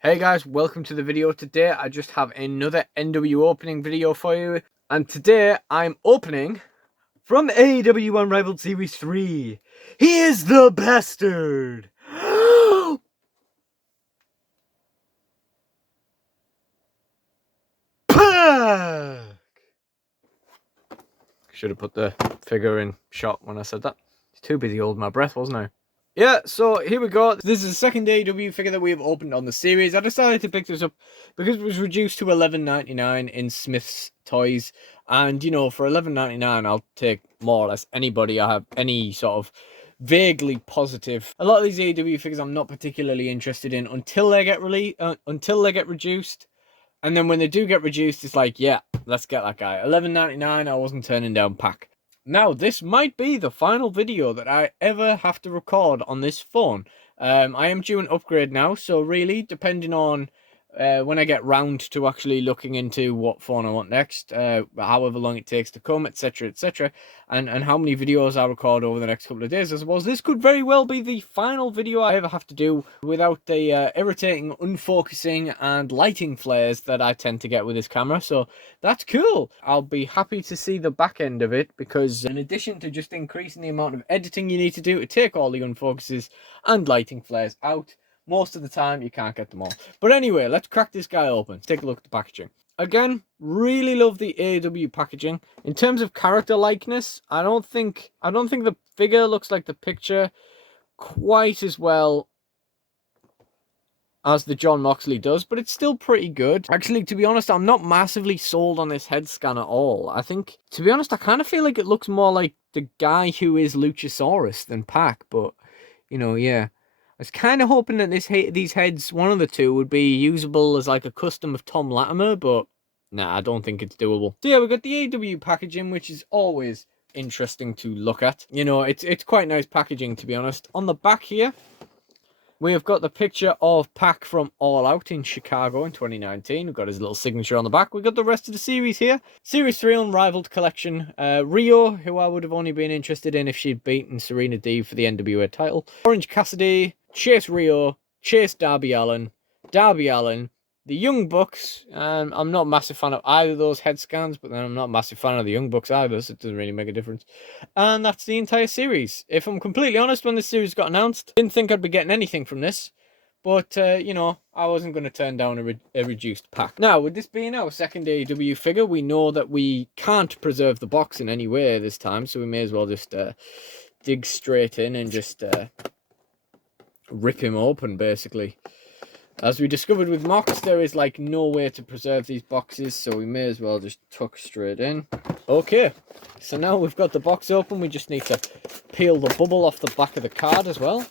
Hey guys, welcome to the video. Today I just have another NWOpening video for you, and today I'm opening from AEW Unrivaled Series 3. He is the bastard! PAC! Should have put the figure in shot when I said that. It's too busy holding my breath, wasn't I? Yeah, so here we go. This is the second AEW figure that we have opened on the series. I decided to pick this up because it was reduced to $11.99 in Smyths Toys. And, you know, for $11.99, I'll take more or less anybody I have any sort of vaguely positive. A lot of these AEW figures I'm not particularly interested in until they get reduced. And then when they do get reduced, it's like, yeah, let's get that guy. $11.99, I wasn't turning down PAC. Now, this might be the final video that I ever have to record on this phone. I am due an upgrade now, so really, depending on when I get round to actually looking into what phone I want next, however long it takes to come, etc., etc., and how many videos I record over the next couple of days, I suppose this could very well be the final video I ever have to do without the irritating unfocusing and lighting flares that I tend to get with this camera, so that's cool. I'll be happy to see the back end of it, because in addition to just increasing the amount of editing you need to do to take all the unfocuses and lighting flares out, most of the time you can't get them all. But anyway, let's crack this guy open. Let's take a look at the packaging. Again, really love the AEW packaging. In terms of character likeness, I don't think the figure looks like the picture quite as well as the Jon Moxley does, but it's still pretty good. Actually, to be honest, I'm not massively sold on this head scan at all. I think, to be honest, I kind of feel like it looks more like the guy who is Luchasaurus than PAC, but, you know, yeah. I was kind of hoping that these heads, one of the two, would be usable as like a custom of Tom Latimer, but nah, I don't think it's doable. So yeah, we got the AEW packaging, which is always interesting to look at. You know, it's quite nice packaging, to be honest. On the back here, we have got the picture of PAC from All Out in Chicago in 2019. We've got his little signature on the back. We've got the rest of the series here. Series 3 Unrivaled Collection. Rio, who I would have only been interested in if she'd beaten Serena Deeb for the NWA title. Orange Cassidy, Chase Rio, Chase Darby Allin, the Young Bucks. I'm not a massive fan of either of those head scans, but then I'm not a massive fan of the Young Bucks either, so it doesn't really make a difference. And that's the entire series. If I'm completely honest, when this series got announced, I didn't think I'd be getting anything from this. But, you know, I wasn't going to turn down a reduced PAC. Now, with this being our second AEW figure, we know that we can't preserve the box in any way this time, so we may as well just dig straight in and just rip him open, basically. As we discovered with Mox, there is like no way to preserve these boxes, so we may as well just tuck straight in. Okay, so now we've got the box open, we just need to peel the bubble off the back of the card as well.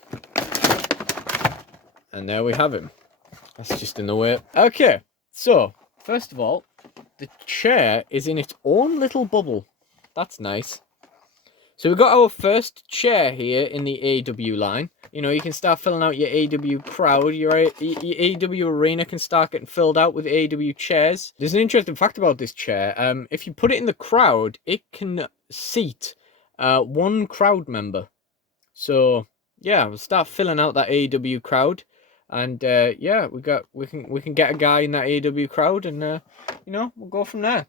And there we have him. That's just in the way. Okay, so first of all, the chair is in its own little bubble. That's nice. So we've got our first chair here in the AEW line. You know, you can start filling out your AEW crowd. Your AEW arena can start getting filled out with AEW chairs. There's an interesting fact about this chair. If you put it in the crowd, it can seat one crowd member. So yeah, we'll start filling out that AEW crowd, and yeah, we can get a guy in that AEW crowd, and you know, we'll go from there.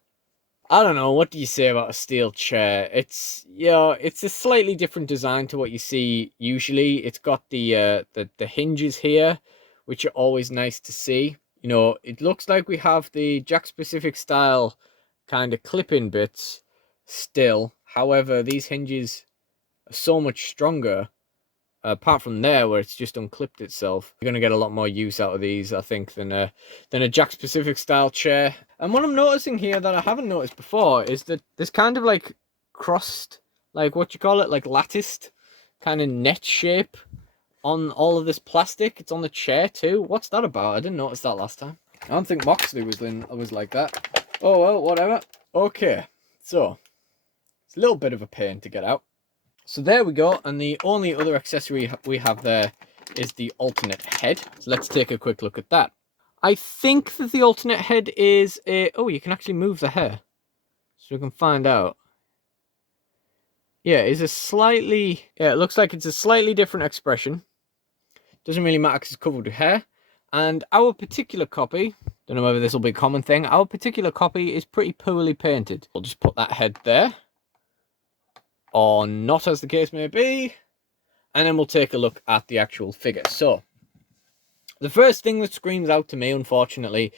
I don't know, what do you say about a steel chair? It's, you know, it's a slightly different design to what you see usually. It's got the hinges here, which are always nice to see. You know, it looks like we have the Jack-specific style kind of clip-in bits still. However, these hinges are so much stronger. Apart from there, where it's just unclipped itself, you're going to get a lot more use out of these, I think, than a Jack-specific style chair. And what I'm noticing here that I haven't noticed before is that there's kind of like crossed, like what you call it, like latticed kind of net shape on all of this plastic. It's on the chair too. What's that about? I didn't notice that last time. I don't think Moxley was like that. Oh well, whatever. Okay, so it's a little bit of a pain to get out. So there we go, and the only other accessory we have there is the alternate head. So let's take a quick look at that. I think that the alternate head is a... Oh, you can actually move the hair. So we can find out. Yeah, it's a slightly... Yeah, it looks like it's a slightly different expression. Doesn't really matter because it's covered with hair. And our particular copy, don't know whether this will be a common thing, our particular copy is pretty poorly painted. We'll just put that head there, or not, as the case may be, and then we'll take a look at the actual figure. So, the first thing that screams out to me, unfortunately,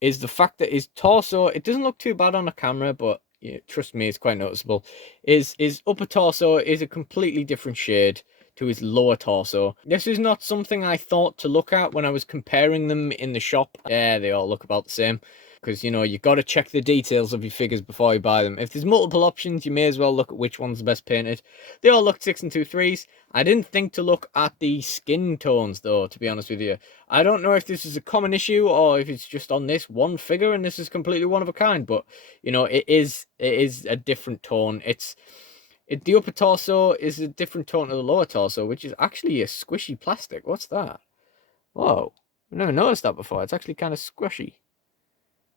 is the fact that his torso, it doesn't look too bad on the camera, but yeah, trust me, it's quite noticeable. His upper torso is a completely different shade to his lower torso. This is not something I thought to look at when I was comparing them in the shop. Yeah, they all look about the same. Because, you know, you got to check the details of your figures before you buy them. If there's multiple options, you may as well look at which one's the best painted. They all look 6 and 2/3. I didn't think to look at the skin tones, though, to be honest with you. I don't know if this is a common issue or if it's just on this one figure and this is completely one of a kind. But, you know, it is a different tone. The upper torso is a different tone to the lower torso, which is actually a squishy plastic. What's that? Whoa, I've never noticed that before. It's actually kind of squishy.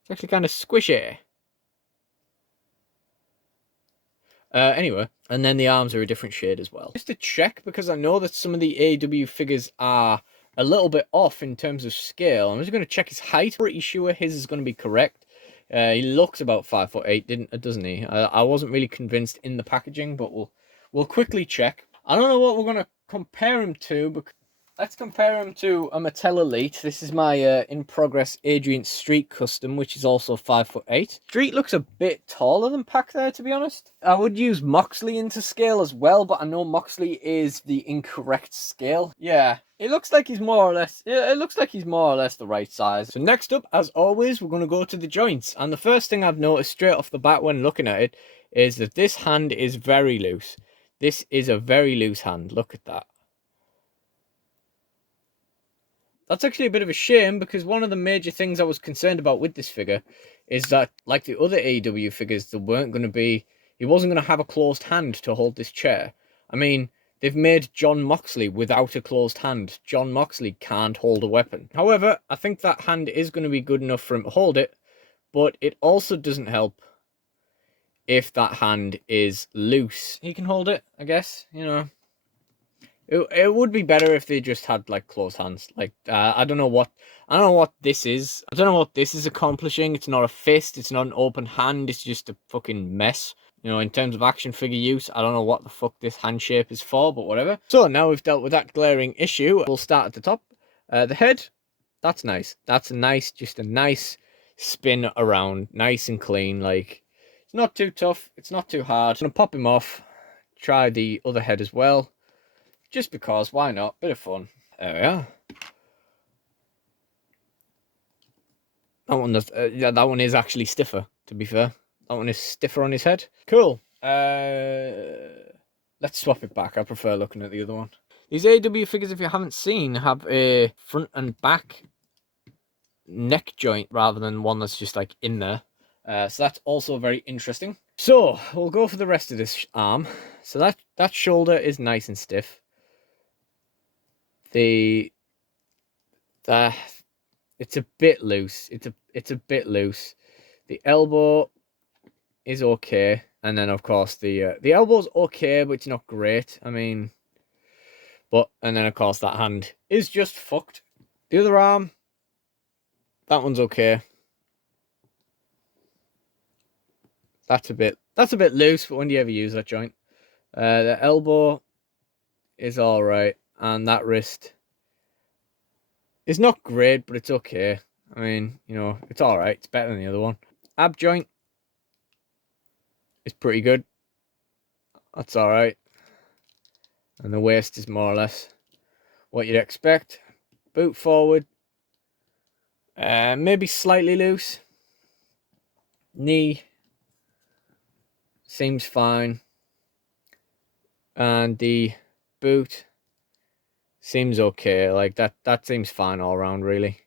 It's actually kind of squishy. Anyway, and then the arms are a different shade as well. Just to check, because I know that some of the AEW figures are a little bit off in terms of scale. I'm just going to check his height. Pretty sure his is going to be correct. He looks about 5'8", doesn't he? I wasn't really convinced in the packaging, but we'll quickly check. I don't know what we're going to compare him to, but let's compare him to a Mattel Elite. This is my in-progress Adrian Street custom, which is also 5'8". Street looks a bit taller than PAC there, to be honest. I would use Moxley into scale as well, but I know Moxley is the incorrect scale. Yeah, it looks like he's more or less. It looks like he's more or less the right size. So next up, as always, we're going to go to the joints. And the first thing I've noticed straight off the bat when looking at it is that this hand is very loose. This is a very loose hand. Look at that. That's actually a bit of a shame, because one of the major things I was concerned about with this figure is that, like the other AEW figures, he wasn't going to have a closed hand to hold this chair. I mean, they've made Jon Moxley without a closed hand. Jon Moxley can't hold a weapon. However, I think that hand is going to be good enough for him to hold it, but it also doesn't help if that hand is loose. He can hold it, I guess, you know. It would be better if they just had like closed hands. Like I don't know what this is. I don't know what this is accomplishing. It's not a fist. It's not an open hand. It's just a fucking mess. You know, in terms of action figure use, I don't know what the fuck this hand shape is for, but whatever. So now we've dealt with that glaring issue. We'll start at the top. The head, that's nice. That's just a nice spin around, nice and clean. Like, it's not too tough. It's not too hard. I'm gonna pop him off. Try the other head as well. Just because, why not? Bit of fun. There we are. That one does. Yeah, that one is actually stiffer, to be fair. That one is stiffer on his head. Cool. Let's swap it back. I prefer looking at the other one. These AEW figures, if you haven't seen, have a front and back neck joint rather than one that's just like in there. So that's also very interesting. So we'll go for the rest of this arm. So that shoulder is nice and stiff. It's a bit loose. It's a bit loose. The elbow is okay, and then of course the elbow's okay, but it's not great. I mean, and then of course that hand is just fucked. The other arm, that one's okay. That's a bit loose, but when do you ever use that joint? The elbow is all right. And that wrist is not great, but it's okay. I mean, you know, it's all right. It's better than the other one. Ab joint is pretty good. That's all right. And the waist is more or less what you'd expect. Boot forward. Maybe slightly loose. Knee seems fine. And the boot seems okay. Like that seems fine all around, really.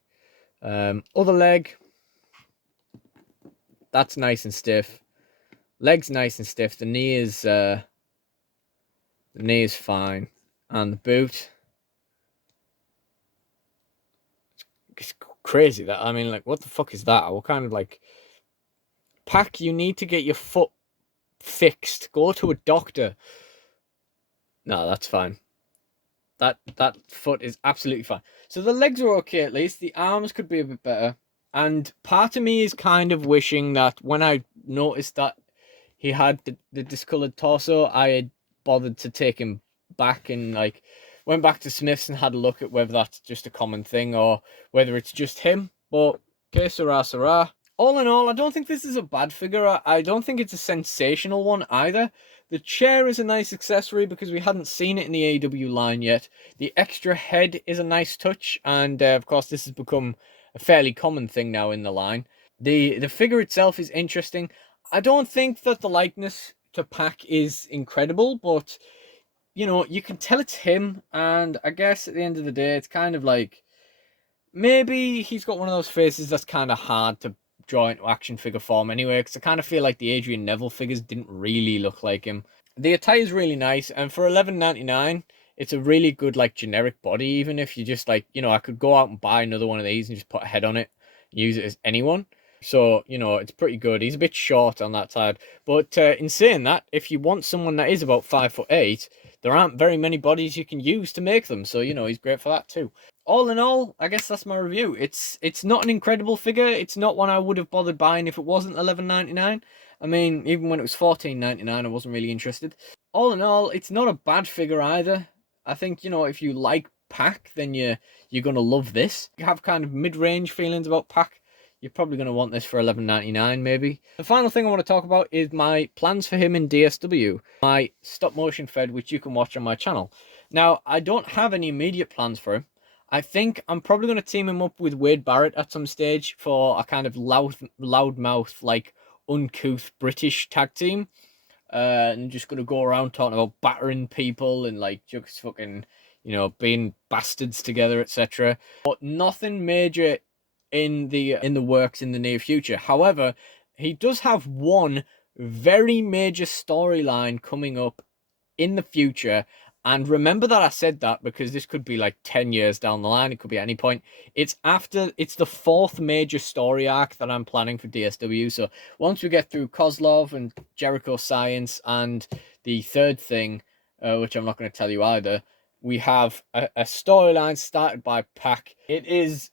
Other leg, that's nice and stiff. Leg's nice and stiff. The knee is fine, and the boot, it's crazy. That, I mean, like, what the fuck is that? What kind of, like, PAC? You need to get your foot fixed. Go to a doctor. No, that's fine. That foot is absolutely fine. So the legs are okay at least. The arms could be a bit better. And part of me is kind of wishing that when I noticed that he had the discolored torso, I had bothered to take him back and like went back to Smyths and had a look at whether that's just a common thing or whether it's just him. But okay, Sarah. All in all, I don't think this is a bad figure. I don't think it's a sensational one either. The chair is a nice accessory because we hadn't seen it in the AEW line yet. The extra head is a nice touch, and of course this has become a fairly common thing now in the line. The figure itself is interesting. I don't think that the likeness to PAC is incredible, but you know, you can tell it's him, and I guess at the end of the day, it's kind of like maybe he's got one of those faces that's kind of hard to draw into action figure form anyway, because I kind of feel like the Adrian Neville figures didn't really look like him. The attire is really nice, and for $11.99, it's a really good like generic body. Even if you just like, you know, I could go out and buy another one of these and just put a head on it, use it as anyone. So, you know, it's pretty good. He's a bit short on that side. But in saying that, if you want someone that is about 5'8", there aren't very many bodies you can use to make them. So, you know, he's great for that too. All in all, I guess that's my review. It's not an incredible figure. It's not one I would have bothered buying if it wasn't $11.99. I mean, even when it was $14.99, I wasn't really interested. All in all, it's not a bad figure either. I think, you know, if you like PAC, then you're going to love this. You have kind of mid-range feelings about PAC, you're probably going to want this for $11.99 maybe. The final thing I want to talk about is my plans for him in DSW, my stop motion fed, which you can watch on my channel. Now, I don't have any immediate plans for him. I think I'm probably going to team him up with Wade Barrett at some stage for a kind of loudmouth, like uncouth British tag team. And just going to go around talking about battering people and like just fucking, you know, being bastards together, etc. But nothing major in the works in the near future. However, he does have one very major storyline coming up in the future. And remember that I said that because this could be like 10 years down the line. It could be at any point. It's the fourth major story arc that I'm planning for DSW. So once we get through Kozlov and Jericho Science and the third thing, which I'm not going to tell you either, we have a storyline started by PAC. It is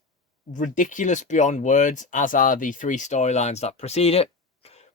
ridiculous beyond words, as are the three storylines that precede it.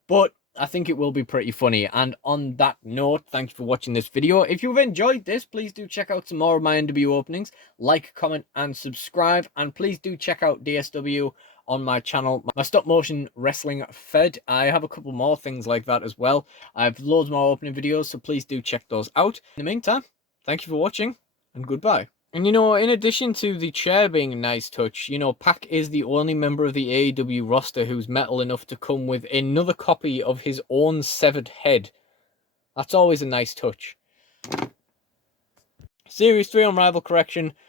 But I think it will be pretty funny. And on that note, thank you for watching this video. If you've enjoyed this, please do check out some more of my NW openings. Like, comment, and subscribe. And please do check out DSW on my channel, my stop motion wrestling fed. I have a couple more things like that as well. I have loads more opening videos, so please do check those out. In the meantime, thank you for watching, and goodbye. And, you know, in addition to the chair being a nice touch, you know, PAC is the only member of the AEW roster who's metal enough to come with another copy of his own severed head. That's always a nice touch. Series 3 Unrivaled Correction